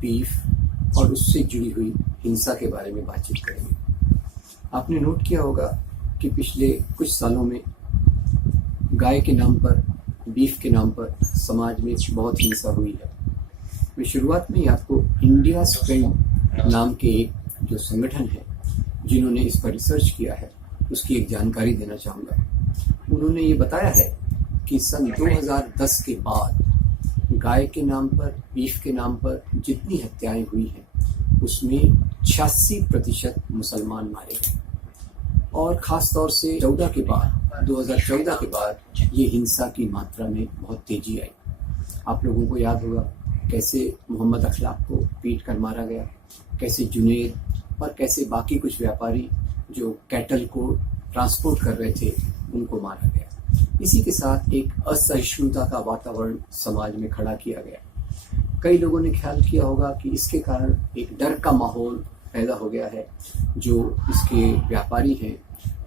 Beef और उससे जुड़ी हुई हिंसा के बारे में बातचीत करेंगे। आपने नोट किया होगा कि पिछले कुछ सालों में गाय के नाम पर, बीफ के नाम पर समाज में बहुत हिंसा हुई है। मैं शुरुआत में ही आपको इंडिया स्ट्रेंड नाम के एक जो संगठन है जिन्होंने इस पर रिसर्च किया है उसकी एक जानकारी देना चाहूँगा। उन्होंने ये बताया है कि सन 2010 के बाद गाय के नाम पर, बीफ के नाम पर जितनी हत्याएं हुई हैं उसमें 86% मुसलमान मारे गए और ख़ास तौर से 2014 के बाद ये हिंसा की मात्रा में बहुत तेज़ी आई। आप लोगों को याद होगा कैसे मोहम्मद अखलाक को पीट कर मारा गया, कैसे जुनैद और कैसे बाकी कुछ व्यापारी जो कैटल को ट्रांसपोर्ट कर रहे थे उनको मारा गया। इसी के साथ एक असहिष्णुता का वातावरण समाज में खड़ा किया गया। कई लोगों ने ख्याल किया होगा कि इसके कारण एक डर का माहौल पैदा हो गया है। जो इसके व्यापारी हैं,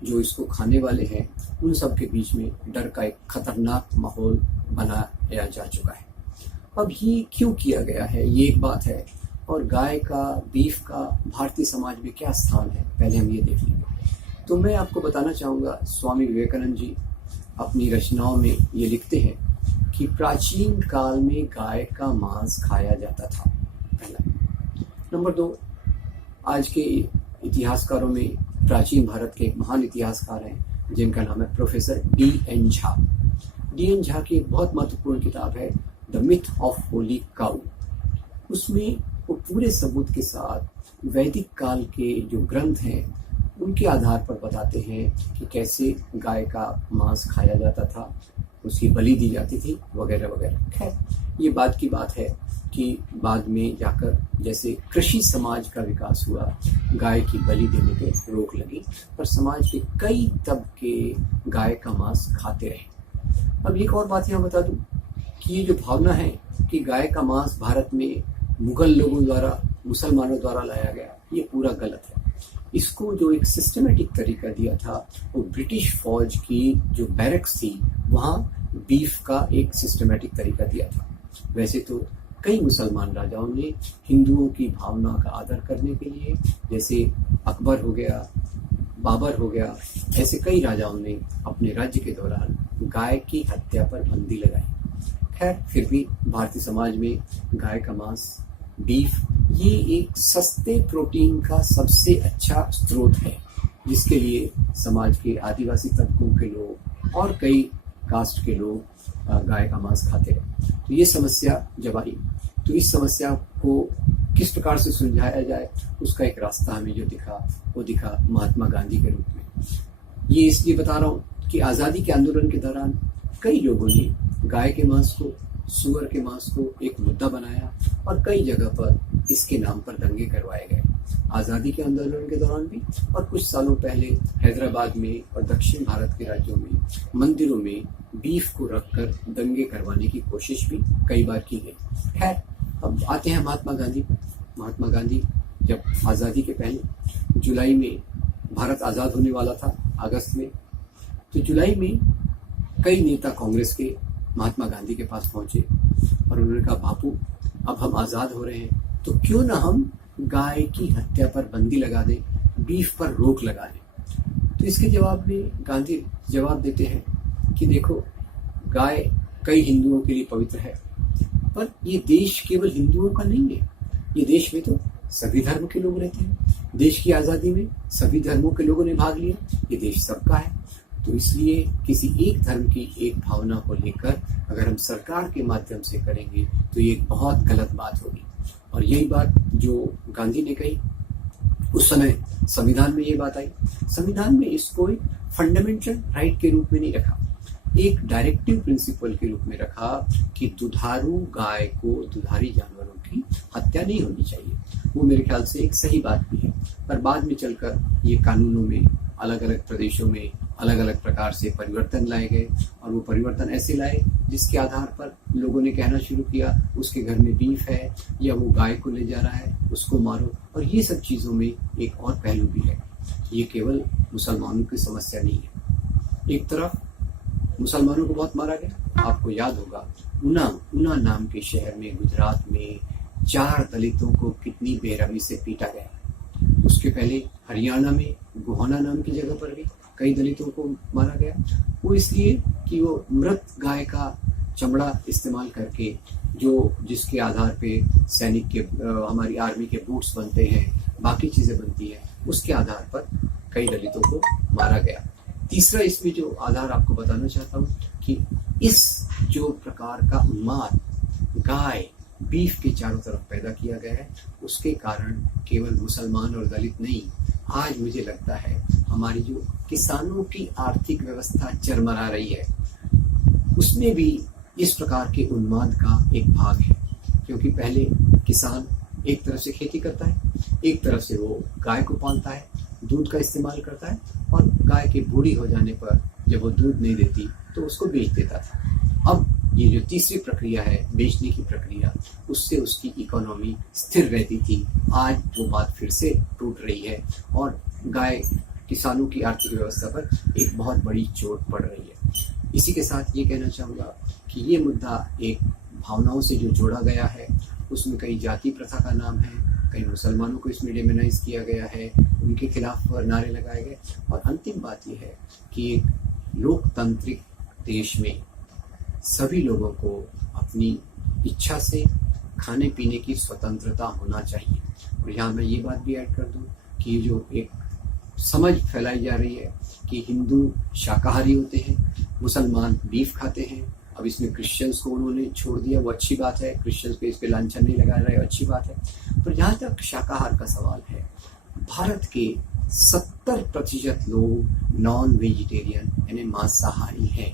जो इसको खाने वाले हैं, उन सब के बीच में डर का एक खतरनाक माहौल बनाया जा चुका है। अब ये क्यों किया गया है ये एक बात है, और गाय का, बीफ का भारतीय समाज में क्या स्थान है पहले हम ये देख लेंगे। तो मैं आपको बताना चाहूँगा, स्वामी विवेकानंद जी अपनी रचनाओं में ये लिखते हैं कि प्राचीन काल में गाय का मांस खाया जाता था, पहला। नंबर 2, आज के इतिहासकारों में प्राचीन भारत के एक महान इतिहासकार हैं जिनका नाम है professor D.N. Jha. D.N. Jha की एक बहुत महत्वपूर्ण किताब है the myth of Holi cow. उसमें वो पूरे सबूत के साथ वैदिक काल के जो ग्रंथ हैं उनके आधार पर बताते हैं कि कैसे गाय का मांस खाया जाता था, उसकी बलि दी जाती थी वगैरह वगैरह। खैर, ये बात की बात है कि बाद में जाकर जैसे कृषि समाज का विकास हुआ, गाय की बलि देने पे रोक लगी, पर समाज के कई तबके गाय का मांस खाते रहे। अब एक और बात यहाँ बता दूं कि ये जो भावना है कि गाय का मांस भारत में मुगल लोगों द्वारा, मुसलमानों द्वारा लाया गया, ये पूरा गलत है। इसको जो एक सिस्टमेटिक तरीका दिया था वो ब्रिटिश फौज की जो बैरक्स थी वहाँ बीफ का एक सिस्टमेटिक तरीका दिया था। वैसे तो कई मुसलमान राजाओं ने हिंदुओं की भावना का आदर करने के लिए, जैसे अकबर हो गया, बाबर हो गया, ऐसे कई राजाओं ने अपने राज्य के दौरान गाय की हत्या पर बंदी लगाई। खैर, फिर भी भारतीय समाज में गाय का मांस, बीफ, ये एक सस्ते प्रोटीन का सबसे अच्छा स्रोत है जिसके लिए समाज के आदिवासी तबकों के लोग और कई कास्ट के लोग गाय का मांस खाते हैं। तो ये समस्या जब आई तो इस समस्या को किस प्रकार से सुलझाया जाए उसका एक रास्ता हमें जो दिखा वो दिखा महात्मा गांधी के रूप में। ये इसलिए बता रहा हूँ कि आज़ादी के आंदोलन के दौरान कई लोगों ने गाय के मांस को, सूअर के मांस को एक मुद्दा बनाया और कई जगह पर इसके नाम पर दंगे करवाए गए। आज़ादी के आंदोलन के दौरान भी और कुछ सालों पहले हैदराबाद में और दक्षिण भारत के राज्यों में मंदिरों में बीफ को रखकर दंगे करवाने की कोशिश भी कई बार की गई। खैर, अब आते हैं महात्मा गांधी पर। महात्मा गांधी जब आज़ादी के पहले जुलाई में भारत आज़ाद होने वाला था, अगस्त में, तो जुलाई में कई नेता कांग्रेस के महात्मा गांधी के पास पहुंचे और उन्होंने कहा, बापू अब हम आज़ाद हो रहे हैं तो क्यों ना हम गाय की हत्या पर बंदी लगा दें, बीफ पर रोक लगा दें। तो इसके जवाब में गांधी जवाब देते हैं कि देखो, गाय कई हिंदुओं के लिए पवित्र है, पर ये देश केवल हिंदुओं का नहीं है। ये देश में तो सभी धर्म के लोग रहते हैं। देश की आज़ादी में सभी धर्मों के लोगों ने भाग लिया। ये देश सबका है। तो इसलिए किसी एक धर्म की एक भावना को लेकर अगर हम सरकार के माध्यम से करेंगे तो ये एक बहुत गलत बात होगी। और यही बात जो गांधी ने कही, उस समय संविधान में ये बात आई। संविधान में इसको एक फंडामेंटल राइट के रूप में नहीं रखा, एक डायरेक्टिव प्रिंसिपल के रूप में रखा कि दुधारू गाय को, दुधारी जानवरों की हत्या नहीं होनी चाहिए। वो मेरे ख्याल से एक सही बात भी है। पर बाद में चलकर ये कानूनों में अलग अलग प्रदेशों में अलग अलग प्रकार से परिवर्तन लाए गए और वो परिवर्तन ऐसे लाए जिसके आधार पर लोगों ने कहना शुरू किया उसके घर में बीफ है या वो गाय को ले जा रहा है, उसको मारो। और ये सब चीज़ों में एक और पहलू भी है, ये केवल मुसलमानों की समस्या नहीं है। एक तरफ मुसलमानों को बहुत मारा गया, आपको याद होगा उना नाम के शहर में, गुजरात में 4 दलितों को कितनी बेरहमी से पीटा गया। उसके पहले हरियाणा में गोहाना नाम की जगह पर भी कई दलितों को मारा गया, वो इसलिए कि वो मृत गाय का चमड़ा इस्तेमाल करके जिसके आधार पे सैनिक के हमारी आर्मी के बूट्स बनते हैं, बाकी चीज़ें बनती हैं, उसके आधार पर कई दलितों को मारा गया। तीसरा इसमें जो आधार आपको बताना चाहता हूँ कि इस जो प्रकार का उन्माद गाय बीफ के चारों तरफ पैदा किया गया है, उसके कारण केवल मुसलमान और दलित नहीं, आज मुझे लगता है हमारी जो किसानों की आर्थिक व्यवस्था चरमरा रही है, उसमें भी इस प्रकार के उन्माद का एक भाग है। क्योंकि पहले किसान एक तरफ से खेती करता है, एक तरफ से वो गाय को पालता है, दूध का इस्तेमाल करता है, और गाय के बूढ़ी हो जाने पर जब वो दूध नहीं देती तो उसको बेच देता था। अब ये जो तीसरी प्रक्रिया है, बेचने की प्रक्रिया, उससे उसकी इकोनॉमी स्थिर रहती थी। आज वो बात फिर से टूट रही है और गाय किसानों की आर्थिक व्यवस्था पर एक बहुत बड़ी चोट पड़ रही है। इसी के साथ ये कहना चाहूँगा कि ये मुद्दा एक भावनाओं से जो जोड़ा गया है, उसमें कई जाति प्रथा का नाम है, कई मुसलमानों को इसमें डेमोनाइज किया गया है, उनके खिलाफ नारे लगाए गए, और अंतिम बात यह है कि एक लोकतांत्रिक देश में सभी लोगों को अपनी इच्छा से खाने पीने की स्वतंत्रता होना चाहिए। और यहाँ मैं ये बात भी ऐड कर दूँ कि जो एक समझ फैलाई जा रही है कि हिंदू शाकाहारी होते हैं, मुसलमान बीफ खाते हैं, अब इसमें क्रिश्चियंस को उन्होंने छोड़ दिया, वो अच्छी बात है, क्रिश्चियंस पे इस पे लांछन नहीं लगा रहे, अच्छी बात है। पर जहाँ तक शाकाहार का सवाल है, भारत के 70% लोग नॉन वेजिटेरियन यानी मांसाहारी हैं।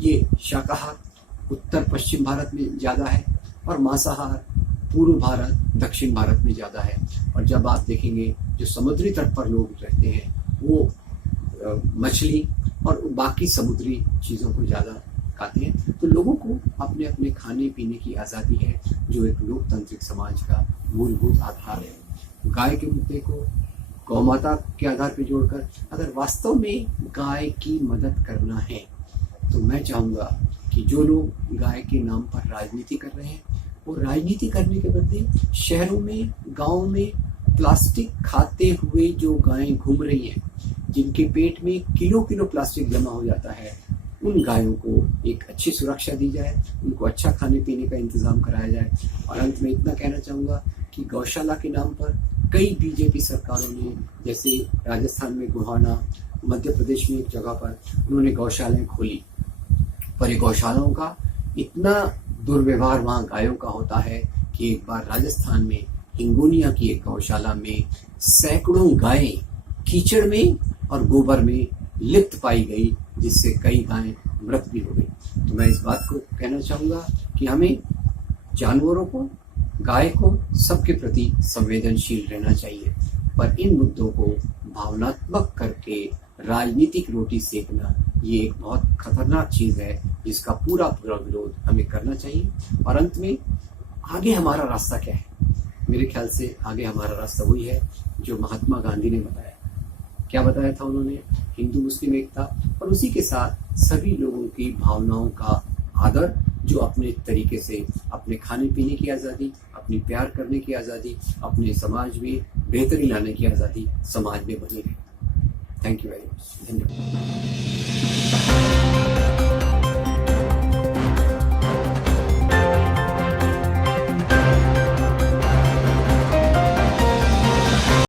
ये शाकाहार उत्तर पश्चिम भारत में ज़्यादा है और मांसाहार पूर्व भारत दक्षिण भारत में ज़्यादा है। और जब आप देखेंगे जो समुद्री तट पर लोग रहते हैं, वो मछली और बाकी समुद्री चीज़ों को ज़्यादा खाते हैं। तो लोगों को अपने अपने खाने पीने की आज़ादी है, जो एक लोकतांत्रिक समाज का मूलभूत आधार है। गाय के मुद्दे को गौ माता के आधार पर जोड़कर अगर वास्तव में गाय की मदद करना है, तो मैं चाहूँगा कि जो लोग गाय के नाम पर राजनीति कर रहे हैं, वो राजनीति करने के बदले शहरों में, गाँव में प्लास्टिक खाते हुए जो गायें घूम रही हैं, जिनके पेट में किलो किलो प्लास्टिक जमा हो जाता है, उन गायों को एक अच्छी सुरक्षा दी जाए, उनको अच्छा खाने पीने का इंतज़ाम कराया जाए। और अंत में इतना कहना चाहूँगा कि गौशाला के नाम पर कई बीजेपी सरकारों ने, जैसे राजस्थान में गोहाना, मध्य प्रदेश में एक जगह पर उन्होंने गौशालाएं खोली, पर ये गौशालाओं का इतना दुर्व्यवहार वहाँ गायों का होता है कि एक बार राजस्थान में हिंगोनिया की एक गौशाला में सैकड़ों गायें कीचड़ में और गोबर में लिप्त पाई गई, जिससे कई गायें मृत भी हो गई। तो मैं इस बात को कहना चाहूँगा कि हमें जानवरों को, गाय को, सबके प्रति संवेदनशील रहना चाहिए, पर इन मुद्दों को भावनात्मक करके राजनीतिक रोटी सेकना ये एक बहुत खतरनाक चीज़ है, जिसका पूरा विरोध हमें करना चाहिए। और अंत में आगे हमारा रास्ता क्या है? मेरे ख्याल से आगे हमारा रास्ता वही है जो महात्मा गांधी ने बताया। क्या बताया था उन्होंने? हिंदू मुस्लिम एकता, और उसी के साथ सभी लोगों की भावनाओं का आदर, जो अपने तरीके से अपने खाने पीने की आज़ादी, अपनी प्यार करने की आज़ादी, अपने समाज में बेहतरी लाने की आज़ादी समाज में बनी रहे। Thank you very much. धन्यवाद।